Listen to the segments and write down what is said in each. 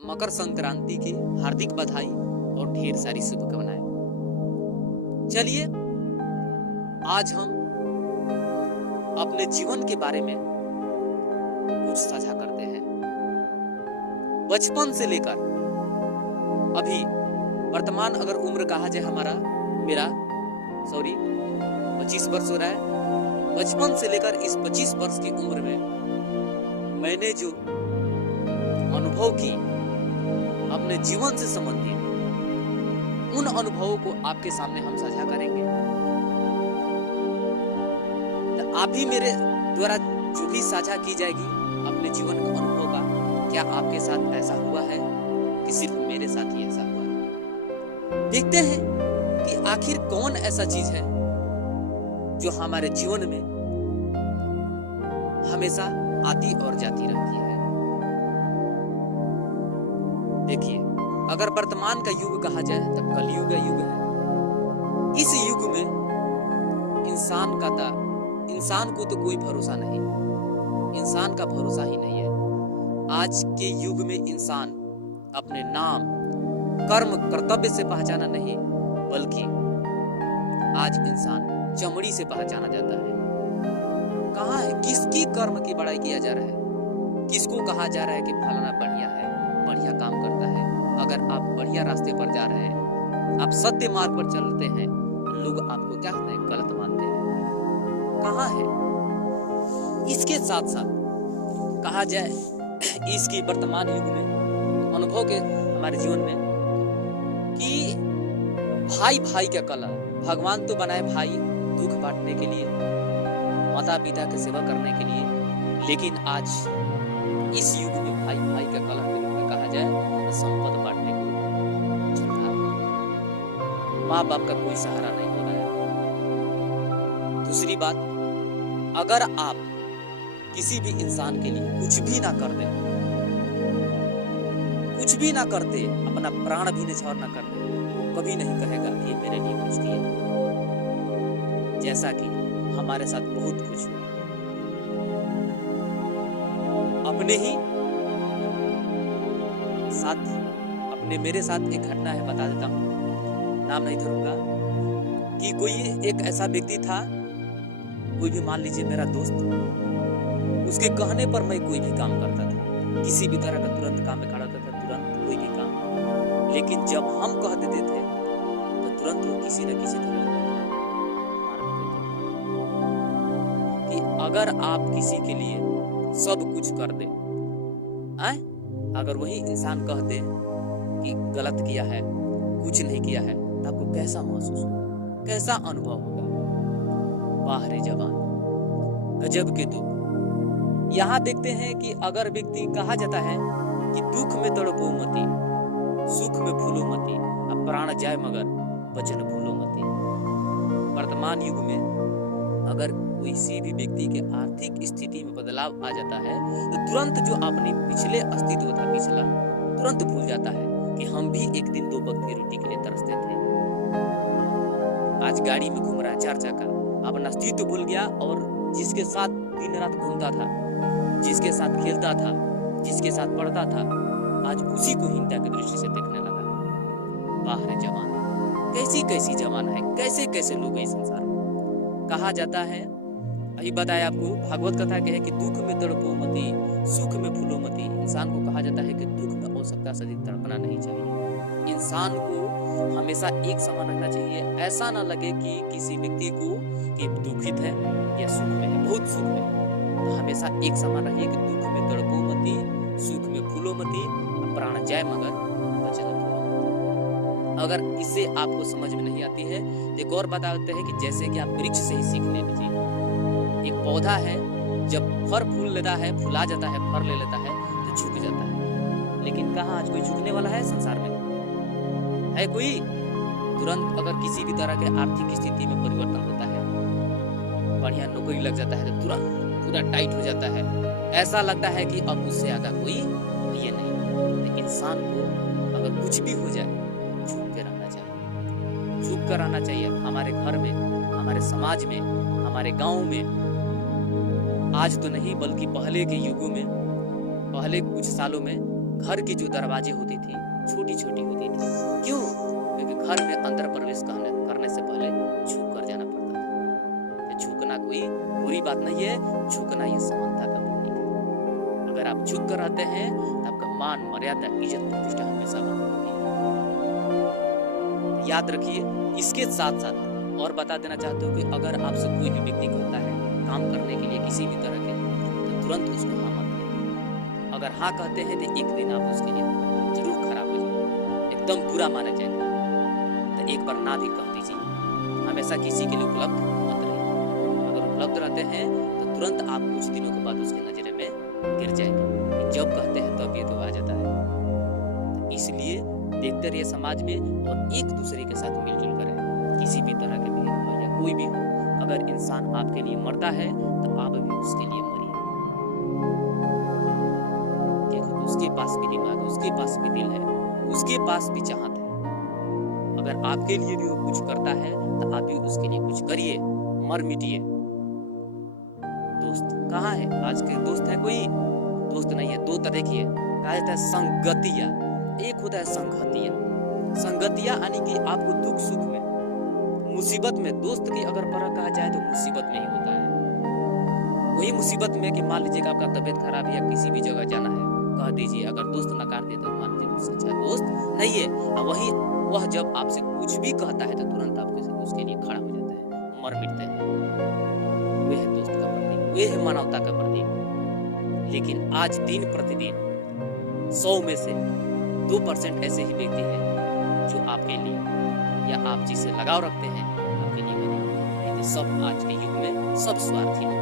मकर संक्रांति की हार्दिक बधाई और ढेर सारी शुभकामनाएं। चलिए आज हम अपने जीवन के बारे में कुछ साझा करते हैं। बचपन से लेकर अभी वर्तमान अगर उम्र कहा जाए मेरा 25 वर्ष हो रहा है। बचपन से लेकर इस 25 वर्ष की उम्र में मैंने जो अनुभव की अपने जीवन से संबंधित, उन अनुभवों को आपके सामने हम साझा करेंगे। तो आप भी मेरे द्वारा जो भी साझा की जाएगी अपने जीवन के अनुभव का, क्या आपके साथ ऐसा हुआ है कि सिर्फ मेरे साथ ही ऐसा हुआ है? देखते हैं कि आखिर कौन ऐसा चीज है जो हमारे जीवन में हमेशा आती और जाती रहती है। देखिए, अगर वर्तमान का युग कहा जाए तब कलयुग का युग है। इस युग में इंसान को तो कोई भरोसा नहीं, इंसान का भरोसा ही नहीं है। आज के युग में इंसान अपने नाम, कर्म, कर्तव्य से पहचाना नहीं, बल्कि आज इंसान चमड़ी से पहचाना जाता है। कहाँ है, किसकी कर्म की बड़ाई किया जा रहा है, किसको कहा जा रहा है कि फलाना बढ़िया है, बढ़िया काम करता है। अगर आप बढ़िया रास्ते पर जा रहे हैं, आप सत्य मार्ग पर चलते हैं, लोग आपको क्या कहते हैं, गलत मानते हैं। कहाँ है? इसके साथ साथ कहा जाए इसकी वर्तमान युग में अनुभव के हमारे जीवन में कि भाई भाई का कलह, भगवान तो बनाए भाई दुख बांटने के लिए, माता पिता की सेवा करने के लिए, लेकिन आज इस युग में भाई भाई का कलह के रूप में कहा जाए तो संपत्ति बांटने के रूप में चल रहा है। माँ बाप का कोई सहारा नहीं हो रहा है। दूसरी बात, अगर आप किसी भी इंसान के लिए कुछ भी ना कर दे, कुछ भी ना करते, अपना प्राण भी न्यौछावर ना करते, वो कभी नहीं कहेगा कि मेरे लिए कुछ किया। जैसा कि हमारे साथ बहुत कुछ हुआ। अपने ही साथ मेरे साथ एक घटना है, बता देता हूँ, नाम नहीं धरूंगा, कि कोई एक ऐसा व्यक्ति था, कोई भी मान लीजिए मेरा दोस्त, उसके कहने पर मैं कोई भी काम करता था, किसी भी तरह का तुरंत काम में खड़ा होता था, तुरंत कोई भी काम। लेकिन जब हम कह देते थे तो तुरंत वो किसी न किसी तरह मार देते थे। कि अगर आप किसी के लिए सब कुछ कर दे, अगर वही इंसान कहते कि गलत किया है, कुछ नहीं किया है, तो आपको कैसा महसूस होगा, कैसा अनुभव होगा? वाह रे जवान, गजब के दुख। यहाँ देखते हैं कि अगर व्यक्ति, कहा जाता है कि दुख में तड़पो मती, सुख में भूलो मती, अब प्राण जाए मगर वचन भूलो मती। वर्तमान युग में अगर किसी भी व्यक्ति के आर्थिक स्थिति में बदलाव आ जाता है तो तुरंत जो अपने पिछले अस्तित्व था, पिछला, तुरंत भूल जाता है कि हम भी एक दिन 2 वक्त की रोटी के लिए तरसते थे। आज गाड़ी में घूम रहा है 4 चक्का, अपना अस्तित्व भूल गया, और जिसके साथ दिन रात घूमता था, जिसके साथ खेलता था, जिसके साथ पढ़ता था, आज उसी को हीनता की दृष्टि से देखने लगा। वाह रे जवान, कैसी कैसी जवान है, कैसे कैसे लोग इस संसार में। कहा जाता है, अभी बताया आपको, भागवत कथा के है कि दुख में तड़पो मती, सुख में भूलो मती। इंसान को कहा जाता है कि दुख में आवश्यकता से अधिक तड़पना नहीं चाहिए। इंसान को हमेशा एक समान रहना चाहिए। ऐसा ना लगे कि किसी व्यक्ति को कि दुखित है या सुख में है, बहुत सुख में है, तो हमेशा एक समान रहिए कि दुख में तड़पो मती, सुख में भूलो मती, प्राण जाए मगर वचन भूलो। अगर इससे आपको समझ में नहीं आती है तो एक और बताते हैं कि जैसे कि आप वृक्ष से ही सीख ले लीजिए। एक पौधा है, जब फल फूल लेता है, फुला जाता है, फल ले लेता है तो झुक जाता है। लेकिन कहाँ आज कोई झुकने वाला है संसार में? है कोई? तुरंत अगर किसी भी तरह के आर्थिक स्थिति में परिवर्तन होता है, बढ़िया नौकरी लग जाता है तो तुरंत पूरा टाइट हो जाता है, ऐसा लगता है कि अब मुझसे आगा कोई ये नहीं। तो इंसान को अगर कुछ भी हो जाए, झुक के रहना चाहिए, झुक कर रहना चाहिए। हमारे घर में, हमारे समाज में, हमारे गांव में, आज तो नहीं बल्कि पहले के युगों में, पहले कुछ सालों में घर की जो दरवाजे होती थी छोटी छोटी होती थी। क्यों? क्योंकि घर में अंदर प्रवेश करने से पहले झुक कर जाना पड़ता था। तो झुकना कोई बुरी बात नहीं है, झुकना ये समानता का प्रतीक है। अगर आप झुक कर रहते हैं तो आपका मान, मर्यादा, इज्जत, प्रतिष्ठा हमेशा बनी होती है। याद रखिए। इसके साथ साथ और बता देना चाहता हूँ कि अगर आपसे कोई भी व्यक्ति कहता है काम करने के लिए किसी भी तरह के, तो तुरंत उसको हाँ मत कहिए। अगर हाँ कहते हैं तो एक दिन आप उसके लिए जरूर खराब हो जाएंगे, एकदम बुरा माना जाएगा। तो एक बार ना भी कह दीजिए। हमेशा किसी के लिए उपलब्ध मत रहिए। अगर उपलब्ध रहते हैं तो तुरंत आप कुछ दिनों के बाद उसके नजरे में गिर जाएंगे। जब कहते हैं तब ये तो आ जाता है। तो इसलिए देखते रहिए समाज में और एक दूसरे के साथ मिलजुल कर रहें। किसी भी तरह के भेदभाव या कोई भी हो, अगर इंसान आपके लिए मरता है तो आप भी उसके लिए मरिए। क्योंकि उसके पास भी दिमाग है, उसके पास भी दिल है, उसके पास भी चाहत है। अगर आपके लिए भी वो कुछ करता है तो आप भी उसके लिए कुछ करिए, मर मिटिए। दोस्त कहाँ है? आज के दोस्त है कोई? दोस्त नहीं है। दो तरह की है। कहा जाता है संगतिया, एक होता है संगतिया। संगतिया यानी कि आपको दुख सुख में, मुसीबत में, दोस्त की अगर फर्क कहा जाए तो मुसीबत में ही होता है। वही मुसीबत में कि मान लीजिए कि आपका तबीयत खराब है या किसी भी जगह जाना है, कह दीजिए। अगर दोस्त नकार दे तो मान लीजिए उससे अच्छा दोस्त नहीं है। और वही वह जब आपसे कुछ भी कहता है तो तुरंत आप उसके लिए खड़ा हो जाता है, मर मिटते हैं। वे है दोस्त का प्रतीक, वे है मानवता का प्रतीक। लेकिन आज दिन प्रतिदिन 100 में से 2% ऐसे ही व्यक्ति हैं जो आपके लिए या आप जिससे लगाव रखते हैं आपके लिए बने। नहीं तो सब आज के युग में सब स्वार्थी लोग,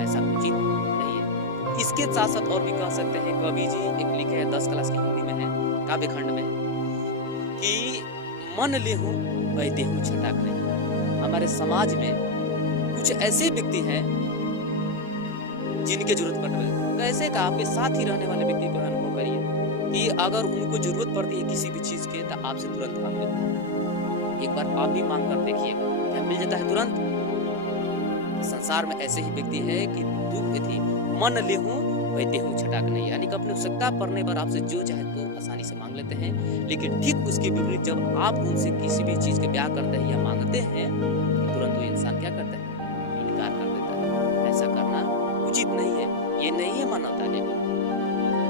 ऐसा उचित नहीं है। इसके साथ साथ और भी कह सकते हैं, कवि जी एक लिखे हैं 10 क्लास की हिंदी में है, काव्य खंड में, कि मन लेहूं वह देहूं छटाक नहीं। हमारे समाज में कुछ ऐसे व्यक्ति हैं जिनके जरूरत पड़ रही है। तो ऐसे का आपके साथ ही रहने वाले व्यक्ति को अनुभव करिए कि अगर उनको जरूरत पड़ती है किसी भी चीज के तो आपसे तुरंत हाँ मिलता है। एक बार आप भी मांग कर देखिएगा, क्या मिल जाता है तुरंत। संसार में ऐसे ही व्यक्ति है कि दुख थी मन लेहूं वह देहूं छटाक नहीं, यानी कि अपनी आवश्यकता पड़ने पर आपसे जो चाहे तो आसानी से मांग लेते हैं। लेकिन ठीक उसके विपरीत जब आप उनसे किसी भी चीज के ब्याह करते हैं या मांगते हैं, तुरंत वो इंसान क्या करता है? इनकार कर देता है। ऐसा करना उचित नहीं है, ये नहीं है मानवता लेवल।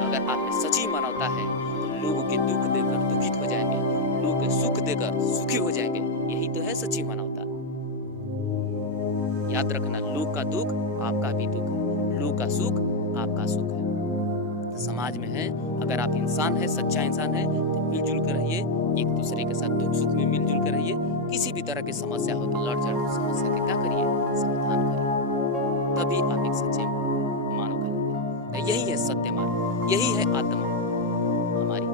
अगर आप में सच्ची मानवता है तो लोगों के दुख देकर दुखित हो जाएंगे, लोगों के सुख देकर सुखी हो जाएंगे। यही तो है सच्ची मानवता। याद रखना, लोग का दुख आपका भी दुख है, लोग का सुख आपका सुख है। तो समाज में है, अगर आप इंसान है, सच्चा इंसान है तो मिलजुल कर रहिए, एक दूसरे के साथ दुख सुख में मिलजुल कर रहिए। किसी भी तरह की समस्या हो तो लड़ झगड़ समस्या के क्या करिए? समाधान करिए, तभी आप एक सच्चे मानव कहलाएंगे। यही है सत्य मार्ग, यही है आत्मा हमारी।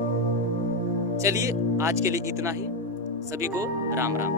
चलिए आज के लिए इतना ही। सभी को राम राम।